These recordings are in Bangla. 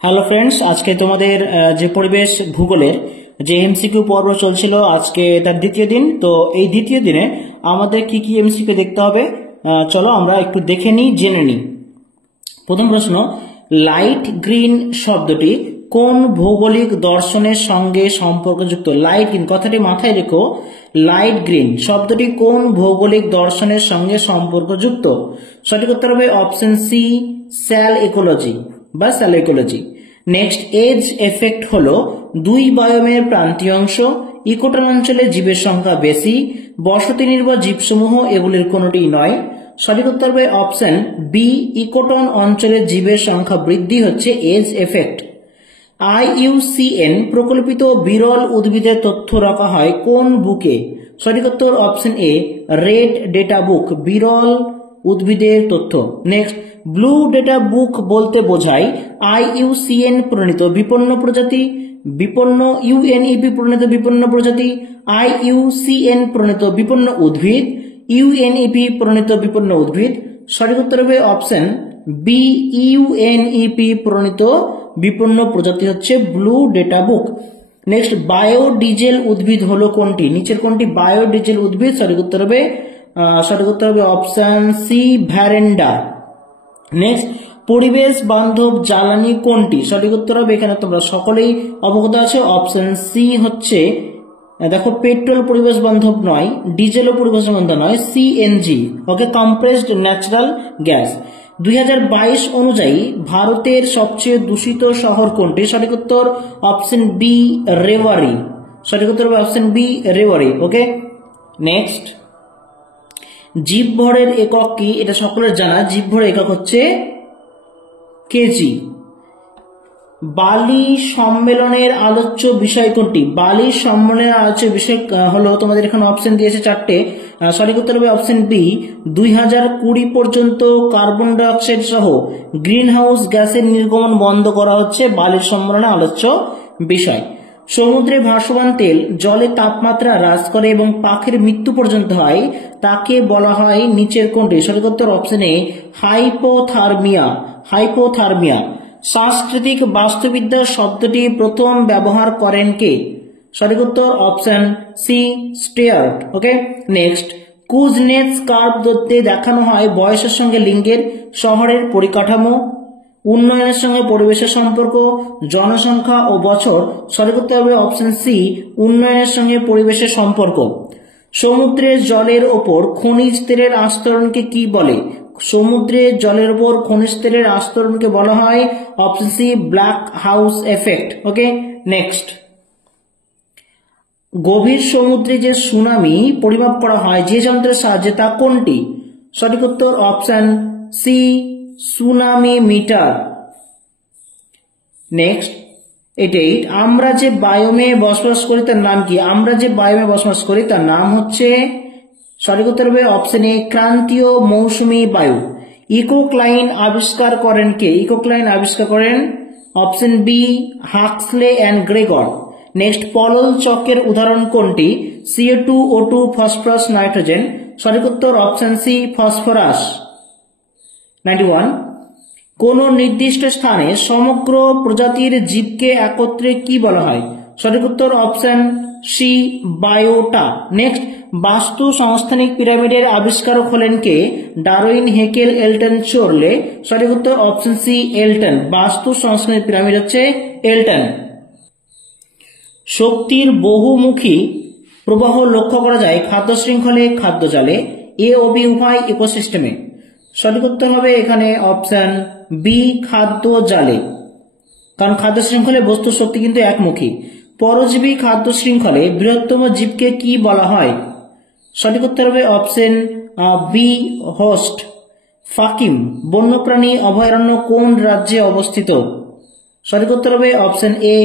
হ্যালো ফ্রেন্ডস, আজকে তোমাদের যে পরিবেশ ভূগোলের যে এমসিকিউ পর্ব চলছিল, আজকে তার দ্বিতীয় দিন। তো এই দ্বিতীয় দিনে আমাদের কি কি এমসিকিউ দেখতে হবে, চলো আমরা একটু দেখে নিই, জেনে নিই। প্রথম প্রশ্ন, লাইট গ্রিন শব্দটি কোন ভৌগোলিক দর্শনের সঙ্গে সম্পর্কযুক্ত? লাইট গ্রিন কথাটি মাথায় রেখো, লাইট গ্রিন শব্দটি কোন ভৌগোলিক দর্শনের সঙ্গে সম্পর্কযুক্ত? সঠিক উত্তর হবে অপশন সি, স্যাল ইকোলজি বা soil ecology. Next, edge effect হলো দুই বায়োমের প্রান্তীয় অংশ, ইকোটন অঞ্চলে জীবের সংখ্যা বেশি, বসতি নির্ভর জীবসমূহ এগুলির কোনোটি নয়। সঠিক উত্তর হবে অপশন বি, ইকোটন অঞ্চলের জীবের সংখ্যা বৃদ্ধি হচ্ছে এজ এফেক্ট। IUCN প্রকল্পিত বিরল উদ্ভিদের তথ্য রাখা হয় কোন বুকে? সঠিক উত্তর option A, red data book, বিরল উদ্ভিদের তথ্য। নেক্সট, ব্লু ডেটা বুক বলতে বোঝায় IUCN প্রণীত বিপন্ন প্রজাতি, বিপন্ন UNEP প্রণীত বিপন্ন প্রজাতি, IUCN প্রণীত বিপন্ন উদ্ভিদ, UNEP প্রণীত বিপন্ন উদ্ভিদ। সঠিক উত্তর হবে অপশন বি, UNEP প্রণীত বিপন্ন প্রজাতি হচ্ছে blue data book. Next, biodiesel উদ্ভিদ হলো কোনটি? নিচের কোনটি বায়োডিজেল উদ্ভিদ? সঠিক উত্তর হবে অপশন সি, ভ্যারেন্ডা। নেক্সট, পরিবেশ বান্ধব জ্বালানি কোনটি? সঠিক উত্তর হবে, এখানে তোমরা সকলেই অবগত আছো, অপশন সি হচ্ছে, দেখো, পেট্রোল পরিবেশ বান্ধব নয়, ডিজেলও পরিবেশ বান্ধব নয়, CNG, ওকে, কম্প্রেসড ন্যাচারাল গ্যাস। 2022 অনুযায়ী ভারতের সবচেয়ে দূষিত শহর কোনটি? সঠিক উত্তর অপশন বি, রেওয়ারি। সঠিক উত্তর হবে অপশন বি, রেওয়ারি, ওকে। নেক্সট, জীবভরের একক কি? এটা সকলের জানা, জীবভরের একক হচ্ছে কেজি। বালি সম্মেলনের আলোচ্য বিষয় কোনটি? বালি সম্মেলনের আলোচ্য বিষয় হলো, তোমাদের এখানে অপশন দিয়েছে চারটে। সঠিক উত্তর হবে অপশন বি, 2020 পর্যন্ত কার্বন ডাই অক্সাইড সহ গ্রিন হাউস গ্যাসের নির্গমন বন্ধ করা হচ্ছে বালির সম্মেলনের আলোচ্য বিষয়। সমুদ্রে ভাসমান তেল জলের তাপমাত্রা হ্রাস করে এবং পাখির মৃত্যু পর্যন্ত হয়, তাকে বলা হয় নিচের কোনটি? সঠিক উত্তর অপশন এ, হাইপোথার্মিয়া। হাইপোথার্মিয়া। সাংস্কৃতিক বাস্তুবিদ্যা শব্দটি প্রথম ব্যবহার করেন কে? সঠিক উত্তর অপশন সি, স্টুয়ার্ট, ওকে। নেক্সট, কুজনেটস কার্ভ দত্তে দেখানো হয় বয়সের সঙ্গে লিঙ্গের, শহরের পরিকাঠামো, উন্নয়নের সঙ্গে পরিবেশের সম্পর্ক, জনসংখ্যা ও বছর। সঠিক উত্তর হবে অপশন সি, উন্নয়নের সঙ্গে পরিবেশের সম্পর্ক। সমুদ্রের জলের ওপর খনিজ তেলের আস্তরণকে কি বলে? সমুদ্রের জলের উপর খনিজ তেলের আস্তরণকে বলা হয় option C, black house effect, okay. Next, গভীর সমুদ্রে যে সুনামি পরিমাপ করা হয় যে যন্ত্রের সাহায্যে, তা কোনটি? সঠিক উত্তর option C, tsunami meter. Next, 88, আমরা যে বায়োমে বসবাস করি তার নাম কি? আমরা যে বায়োমে বসবাস করি তার নাম হচ্ছে, সঠিক উত্তর হবে অপশন এ, ক্রান্তীয় মৌসুমী বায়ু। ইকোক্লাইন আবিষ্কার করেন কে? ইকোক্লাইন আবিষ্কার করেন option B, Huxley and Gregor. Next, পলল চক্রের উদাহরণ কোনটি? CO2, O2, phosphorus, nitrogen. সঠিক উত্তর অপশন সি, ফসফরাস। 91, কোন নির্দিষ্ট স্থানে সমগ্র প্রজাতির জীবকে একত্রে কি বলা হয়? সঠিক উত্তর অপশন সি, বায়োটা। নেক্সট, বাস্তু সংস্থানিক পিরামিডের আবিষ্কারক হলেন কে? Darwin, Haeckel, Elton, Chorley. সঠিক উত্তর অপশন সি, এল্টন। বাস্তু সংস্থানিক পিরামিড হচ্ছে এল্টন। শক্তির বহুমুখী প্রবাহ লক্ষ্য করা যায় খাদ্য শৃঙ্খলে, খাদ্য জালে, এ ও বি উভয় ইকোসিস্টেমে। সঠিক উত্তর হবে এখানে অপশন বি, খাদ্য জালে, কারণ খাদ্য শৃঙ্খলে বস্তু শক্তি কিন্তু একমুখী। পরজীবী খাদ্য শৃঙ্খলে বৃহত্তম জীবকে কি বলা হয়? সঠিক উত্তর হবে অপশন বি, হোস্ট। ফাকিম বন্যপ্রাণী অভয়ারণ্য কোন রাজ্যে অবস্থিত? সঠিক উত্তর হবে option A,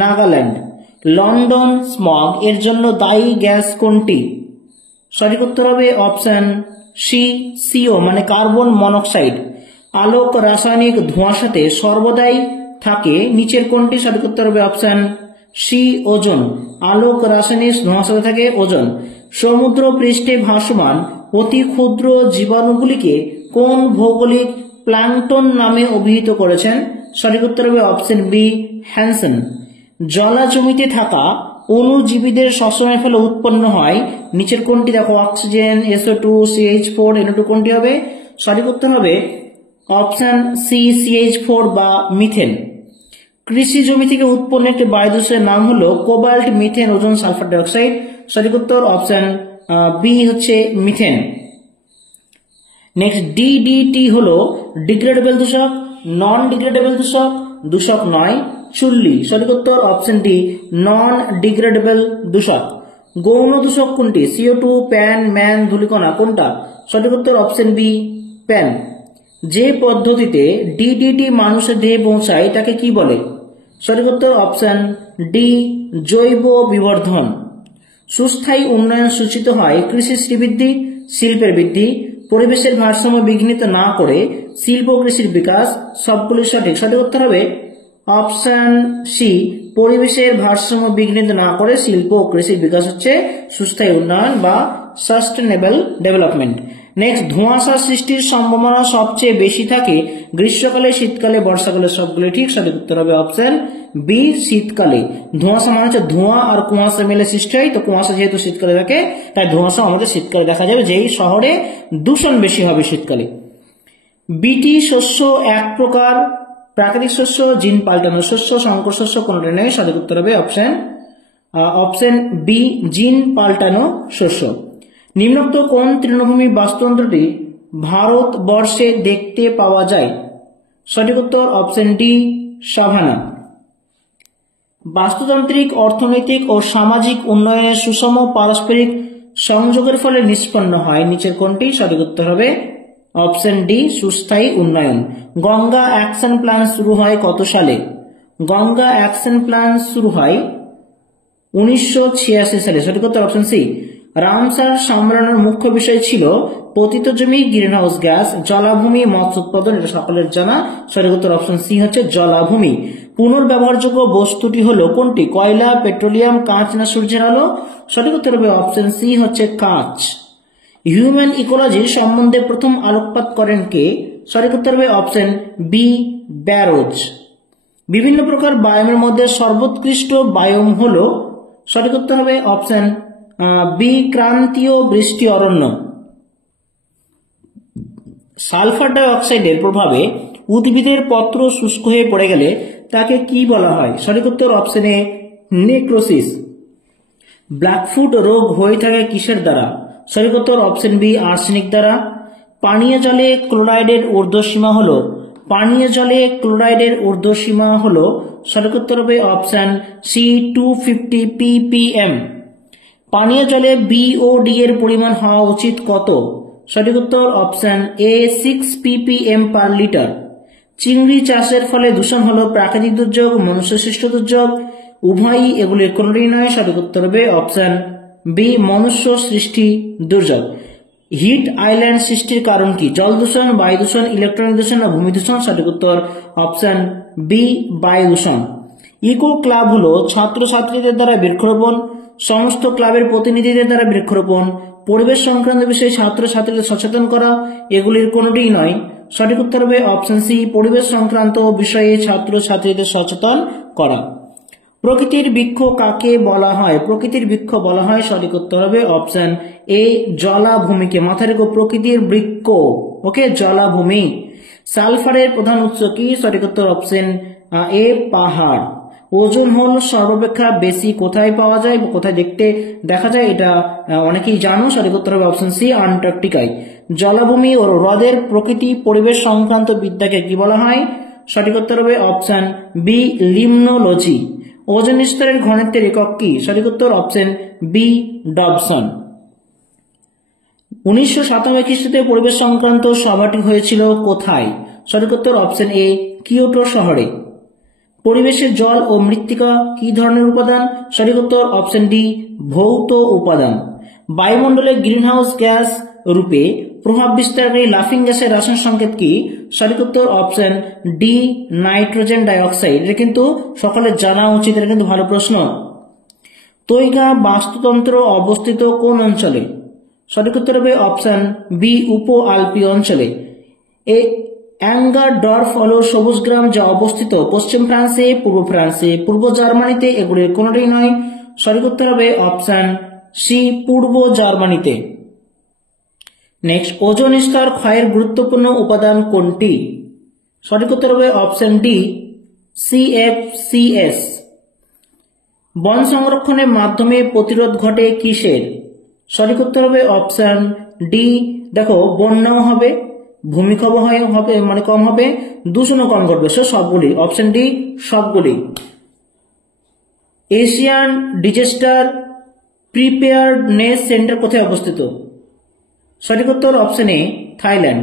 Nagaland. London smog এর জন্য দায়ী গ্যাস কোনটি? সঠিক উত্তর হবে অপশন সি, CO মানে কার্বন মনোক্সাইড। আলোক রাসায়নিক ধোঁয়াশাতে সর্বদাই থাকে নিচের কোনটি? সঠিক উত্তর হবে অপশন সি, ওজোন। আলোক রাসায়নিক ধোঁয়াশাতে থাকে ওজোন। সমুদ্র পৃষ্ঠে ভাসমান অতি ক্ষুদ্র জীবাণুগুলিকে কোন ভৌগোলিক প্ল্যাঙ্কটন নামে অভিহিত করেছেন? সঠিক উত্তর হবে অপশন বি হ্যানসেন। জলা জমিতে থাকা অণুজীবীদের শ্বসনের ফলে উৎপন্ন হয় নিচের কোনটি? দেখো অক্সিজেন, SO2, CH4, NO2 কোনটি হবে? সঠিক উত্তর হবে অপশন সি CH4 বা মিথেন। কৃষি জমি থেকে উৎপন্ন একটি বায়ু দূষণের নাম হলো cobalt, methane, ozone, sulphur dioxide. সঠিক উত্তর অপশন বি হচ্ছে মিথেন। নেক্সট DDT হলো ডিগ্রেডেবল দূষক, নন ডিগ্রেডেবল দূষক, দূষক নয়, চুল্লি। সঠিক উত্তর অপশন ডি নন ডিগ্রেডেবল দূষক। গৌণ দূষক কোনটি? CO2, প্যান, ম্যান, ধূলিকণা কোনটা? সঠিক উত্তর অপশন বি প্যান। যে পদ্ধতিতে DDT মানুষের দেহে পৌঁছায় তাকে কি বলে? সঠিক উত্তর অপশন ডি জৈব বিবর্ধন। সুস্থায়ী উন্নয়ন সূচিত হয় কৃষি শ্রীবৃদ্ধি, শিল্পের বৃদ্ধি, পরিবেশের ভারসাম্য বিঘ্নিত না করে শিল্প কৃষির বিকাশ, সবগুলি সঠিক। সঠিক উত্তর হবে অপশন সি পরিবেশের ভারসাম্য বিঘ্নিত না করে শিল্প ও কৃষির বিকাশ হচ্ছে সুস্থায়ী উন্নয়ন বা সাস্টেনেবল ডেভেলপমেন্ট। নেক্সট ধোঁয়াশা সৃষ্টির সম্ভাবনা সবচেয়ে বেশি থাকে গ্রীষ্মকালে, শীতকালে, বর্ষাকালে, সবগুলো ঠিক। সঠিক উত্তর হবে অপশন বি শীতকালে। ধোঁয়াশা মানে হচ্ছে ধোঁয়া আর কুয়াশা মিলে সৃষ্টি হয়, তো কুয়াশা যেহেতু শীতকালে থাকে তাই ধোঁয়াশা আমাদের শীতকালে দেখা যাবে, যেই শহরে দূষণ বেশি হবে শীতকালে। বিটি শস্য এক প্রকার প্রাকৃতিক শস্য, জিন পাল্টানো শস্য, সংকর শস্য কোনটা নেই? সঠিক উত্তর হবে অপশন বি জিন পাল্টানো শস্য। নিম্নোক্ত কোন তৃণভূমি বাস্তুতন্ত্রটি ভারতবর্ষে দেখতে পাওয়া যায়? সঠিক উত্তর অপশন ডি সাভানা। বাস্তুতান্ত্রিক, অর্থনৈতিক ও সামাজিক উন্নয়নের সুষম পারস্পরিক সংযোগের ফলে নিষ্পন্ন হয় নিচের কোনটি? সঠিক উত্তর হবে অপশন ডি সুস্থায়ী উন্নয়ন। গঙ্গা অ্যাকশন প্ল্যান শুরু হয় কত সালে? গঙ্গা অ্যাকশন প্ল্যান শুরু হয় 1986 সালে। সঠিক উত্তর অপশন সি। রামসার সম্মেলনের মুখ্য বিষয় ছিল পতিত জমি, গ্রিনহাউস গ্যাস, জলাভূমি, মৎস্য উৎপাদন, এটা সকলের জানা। সঠিক উত্তর অপশন সি হচ্ছে জলাভূমি। পুনর্ব্যবহারযোগ্য বস্তুটি হলো কোনটি? কয়লা, পেট্রোলিয়াম, কাঁচ না সূর্যের আলো? সঠিক উত্তর হবে অপশন সি হচ্ছে কাঁচ। হিউম্যান ইকোলজি সম্বন্ধে প্রথম আলোকপাত করেন কে? সঠিক উত্তর হবে অপশন বি ব্যারোজ। বিভিন্ন প্রকার বায়োমের মধ্যে সর্বোৎকৃষ্ট বায়োম হলো? সঠিক উত্তর হবে অপশন বি ক্রান্তীয় বৃষ্টি অরণ্য। সালফার ডাই অক্সাইডের প্রভাবে উদ্ভিদের পত্র শুষ্ক হয়ে পড়ে গেলে তাকে কি বলা হয়? সঠিক উত্তর অপশন এ নেক্রোসিস। ব্ল্যাকফুট রোগ হয়ে থাকে কিসের দ্বারা? সঠিক উত্তর অপশন বি আর্সেনিক দ্বারা। পানীয় জলে ক্লোরাইডের ঊর্ধ্বসীমা হলো? পানীয় জলে ক্লোরাইডের ঊর্ধ্বসীমা হলো? সঠিক উত্তর হবে অপশন সি 250 ppm। পানীয় জলে BOD এর পরিমাণ হওয়া উচিত কত? সঠিক উত্তর option A 6 ppm per litre. চিংড়ি চাষের ফলে দূষণ হলো প্রাকৃতিক দুর্যোগ, মনুষ্য সৃষ্ট দুর্যোগ, উভয়ই, এগুলির কোনটি নয়। সঠিক উত্তর হবে অপশন বি মনুষ্য সৃষ্টি দুর্যোগ। হিট আইল্যান্ড সৃষ্টির কারণ কি? জল দূষণ, বায়ু দূষণ, ইলেকট্রনিক দূষণ না ভূমি দূষণ? সঠিক উত্তর অপশন বি বায়ু দূষণ। ইকো ক্লাব হলো ছাত্রছাত্রীদের দ্বারা বৃক্ষরোপণ, সমস্ত ক্লাবের প্রতিনিধিদের দ্বারা বৃক্ষরোপণ, পরিবেশ সংক্রান্ত বিষয়ে ছাত্রছাত্রীদের সচেতন করা, এগুলির কোনটিই নয়। সঠিক উত্তর হবে অপশন সি পরিবেশ সংক্রান্ত বিষয়ে ছাত্রছাত্রীদের সচেতন করা। প্রকৃতির বৃক্ষ কাকে বলা হয়? প্রকৃতির বৃক্ষ বলা হয়, সঠিক উত্তর হবে অপশন এ জলাভূমিকে। মাথায় রেখো প্রকৃতির বৃক্ষ, ওকে, জলাভূমি। সালফারের প্রধান উৎস কি? সঠিক উত্তর অপশন এ পাহাড়। ওজোন হল সর্বাপেক্ষা বেশি কোথায় পাওয়া যায় বা কোথায় দেখা যায়? এটা অনেকেই জানো। সঠিক উত্তর হবে অপশন সি আন্টার্কটিকায়। জলাভূমি ও হ্রদের প্রকৃতি পরিবেশ সংক্রান্ত বিদ্যাকে কি বলা হয়? সঠিক উত্তর হবে অপশন বি লিমনোলজি। ওজোন স্তরের ঘনত্বের একক কি? সঠিক উত্তর অপশন বি ডবসন। 1997 খ্রিস্টাব্দে পরিবেশ সংক্রান্ত সভাটি হয়েছিল কোথায়? সঠিক উত্তর অপশন এ কিয়োটো শহরে। পরিবেশের জল ও মৃত্তিকা কি ধরনের উপাদান? সঠিক উত্তর অপশন ডি ভৌত উপাদান। বায়ুমণ্ডলে গ্রিনহাউস গ্যাস রূপে প্রভাব বিস্তারকারী লাফিং গ্যাসের রাসায়নিক সংকেত কি? সঠিক উত্তর অপশন ডি নাইট্রোজেন ডাইঅক্সাইড। এটা কিন্তু সকলের জানা উচিত, এটা কিন্তু ভালো প্রশ্ন। তৈগা বাস্তুতন্ত্র অবস্থিত কোন অঞ্চলে? সঠিক উত্তর হবে অপশন বি উপ আলপীয় অঞ্চলে। অ্যাঙ্গারডর্ফ হলো সবুজ গ্রাম যা অবস্থিত পশ্চিম ফ্রান্সে, পূর্ব ফ্রান্সে, পূর্ব জার্মানিতে, এগুলির কোনোটাই নয়। সঠিক উত্তর হবে অপশন সি, পূর্ব জার্মানিতে। নেক্সট, ওজোন স্তর ক্ষয়ের গুরুত্বপূর্ণ উপাদান কোনটি? সঠিক উত্তর হবে অপশন ডি, CFCS। বন সংরক্ষণের মাধ্যমে প্রতিরোধ ঘটে কিসের? সঠিক উত্তর হবে অপশন ডি। দেখো, বন্যাও হবে, ভূমিকম্প হবে মানে কম হবে, দূষণও কম ঘটবে, সবগুলি। অপশন ডি, সবগুলি। এশিয়ান ডিজাস্টার প্রিপেয়ারনেস সেন্টার কোথায় অবস্থিত? সঠিক উত্তর অপশন এ, থাইল্যান্ড।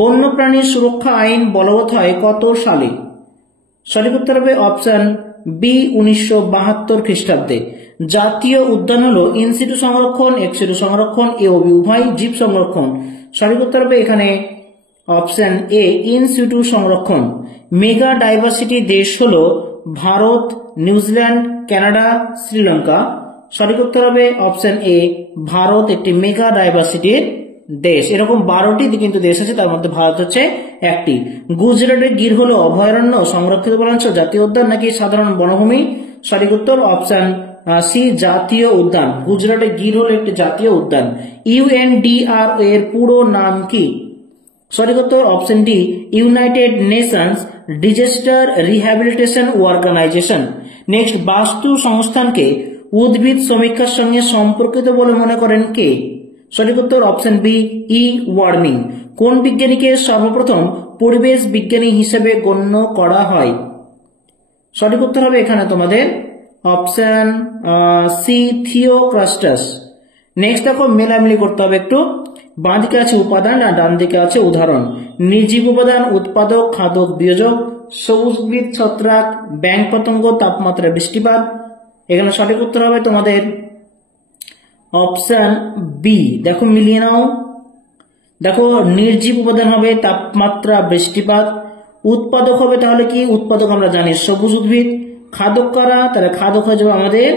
বন্যপ্রাণী সুরক্ষা আইন বলবৎ হয় কত সালে? সঠিক উত্তর হবে অপশন বি, 1972 খ্রিস্টাব্দে। জাতীয় উদ্যান হলো ইনসিটু সংরক্ষণ, এক্সিটু সংরক্ষণ, এ ও বি উভয় জীব সংরক্ষণ। সঠিক উত্তর হবে এখানে অপশন এ, ইনসিটু সংরক্ষণ। মেগা ডাইভার্সিটি দেশ হলো ভারত, নিউজিল্যান্ড, কানাডা, শ্রীলঙ্কা। সঠিক উত্তর হবে অপশন এ, ভারত একটি মেগা ডাইভার্সিটির দেশ। এরকম 12টি কিন্তু দেশ আছে, তার মধ্যে ভারত হচ্ছে একটি। গুজরাটের গির হলো অভয়ারণ্য, সংরক্ষিত বনাঞ্চল, জাতীয় উদ্যান নাকি সাধারণ বনভূমি? সঠিক উত্তর অপশন সি, জাতীয় উদ্যান। গুজরাটের গির হলো একটি জাতীয় উদ্যান। UNDRO এর পুরো নাম কি? সঠিক উত্তর option D, United Nations disaster rehabilitation organization. Next, বাস্তু সংস্থানকে উদ্ভিদ সমীক্ষার সঙ্গে সম্পর্কিত বলে মনে করেন কে? সঠিক উত্তর অপশন বি, ই ওয়ার্মিং। কোন বিজ্ঞানীকে সর্বপ্রথম পরিবেশ বিজ্ঞানী হিসেবে গণ্য করা হয়? সঠিক উত্তর হবে এখানে তোমাদের অপশন সি, থিওক্রাস্টাস। নেক্সট দেখো, মেলামেলি করতে হবে একটু। বাঁ দিকে আছে উপাদান আর ডান দিকে আছে উদাহরণ। নির্জীব উপাদান, উৎপাদক, খাদক, বিয়োজক, সবুজ উদ্ভিদ, ছত্রাক, ব্যাঙ পতঙ্গ, তাপমাত্রা, বৃষ্টিপাত। এখানে সঠিক উত্তর হবে তোমাদের অপশন বি। দেখো, মিলিয়ে নাও। দেখো, নির্জীব উপাদান হবে তাপমাত্রা, বৃষ্টিপাত। উৎপাদক হবে তাহলে কি? উৎপাদক আমরা জানি সবুজ উদ্ভিদ। খাদক কারা? তাহলে খাদক হয়ে যাবে আমাদের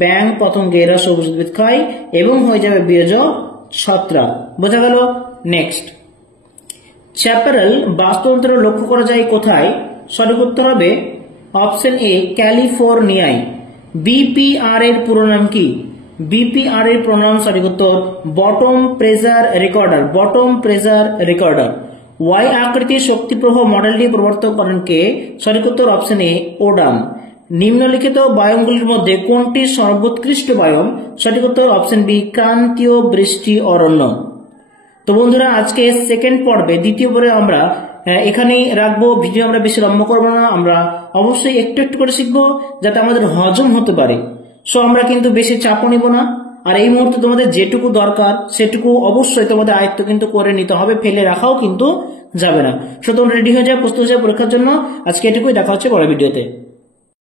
ব্যাঙ পতঙ্গ, এরা সবুজ উদ্ভিদ খায়। এবং হয়ে যাবে বিয়োজক ছত্রাক। বোঝা গেল? নেক্সট, চ্যাপারেল বাস্তুতন্ত্র লক্ষ্য করা যায় কোথায়? সঠিক উত্তর হবে অপশন এ, ক্যালিফোর্নিয়ায়। BPR এর পুরো নাম কি? BPR এর পুরো নাম সঠিক উত্তর bottom pressure recorder. Bottom pressure recorder. Y আকৃতির শক্তি প্রবাহ মডেলটি প্রবর্তন করেন কে? সঠিক উত্তর অপশন এ, ওডাম। নিম্নলিখিত বায়োমগুলির মধ্যে কোনটি সর্বোৎকৃষ্ট বায়োম? সঠিক উত্তর অপশন বি, ক্রান্তীয় বৃষ্টি অরণ্য। তো বন্ধুরা, আজকে সেকেন্ড পর্বে, দ্বিতীয় পর্বে আমরা এখানেই রাখবো। ভিডিও আমরা বেশি লম্বা করবো না, আমরা অবশ্যই একটু একটু করে শিখবো যাতে আমাদের হজম হতে পারে। সো আমরা কিন্তু বেশি চাপও নিব না। আর এই মুহূর্তে তোমাদের যেটুকু দরকার সেটুকু অবশ্যই তোমাদের আয়ত্ত কিন্তু করে নিতে হবে, ফেলে রাখাও কিন্তু যাবে না। সো তোমরা রেডি হয়ে যাও, প্রস্তুত হয়ে যাও পরীক্ষার জন্য। আজকে এটুকুই, দেখা হচ্ছে পরের ভিডিওতে।